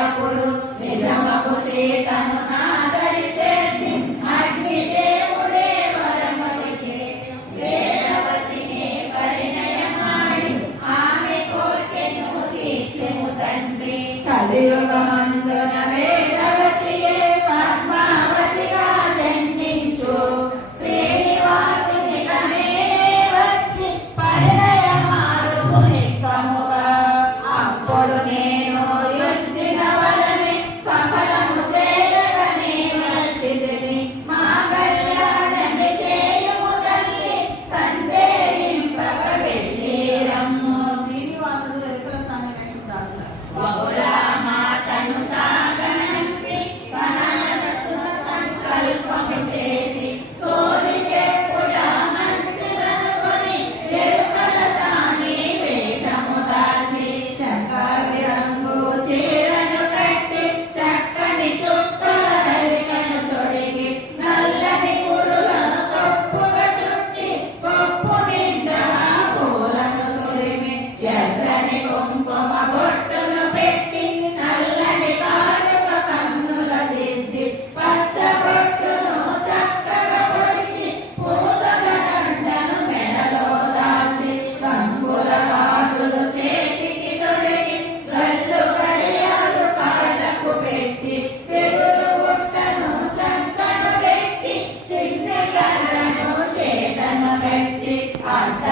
అప్పుడు నిజమకు సీతను ఆదరితే అగ్ని దేవుడే వరమడిగే వేదవతిని పరిణయమాడి ఆమె కోర్కెను తీర్చెము తండ్రి. కలియుగమందున వేదవతియే పద్మావతిగా జన్మించు శ్రీనివాసుని కమేనే వచ్చి పరిణయమాడు నిక్కముగా. అప్పుడు నేను యుంచిన వరమే సఫలము చేయగనే వచ్చితిని. మా కళ్యాణమి చేయుము తల్లి సందేహింపక వెళ్ళి రమ్ము. శ్రీనివాసుడు దరిద్ర స్థానం బహుళ మాతను సాగనంపి తన సంకల్పము చేసి సోది చెప్పుట మంచిదనుకొని ఎరుకల సాని వేషము దాచి చక్కని రంగు చీరను కట్టి చక్కని చుక్కల రవికను తొడిగి నల్లని కురులను తప్పుగా చుట్టి పప్పు నిండా పూలను తొలిమి ఎర్రని కుంకుమ బొట్టును పెట్టి నల్లని కాటుక కన్నుల దిద్ది పచ్చ బొట్టును చక్కగా పొడిచి పూసల దండను మెడలో దాచి రంగుల గాజులు చేతికి తొడిగి గల్లు గడియాలు కాళ్ళకు పెట్టి పెగులు బుట్టను చక్కన పెట్టి చిన్ని కర్రను చేతను పెట్టి అడ్డ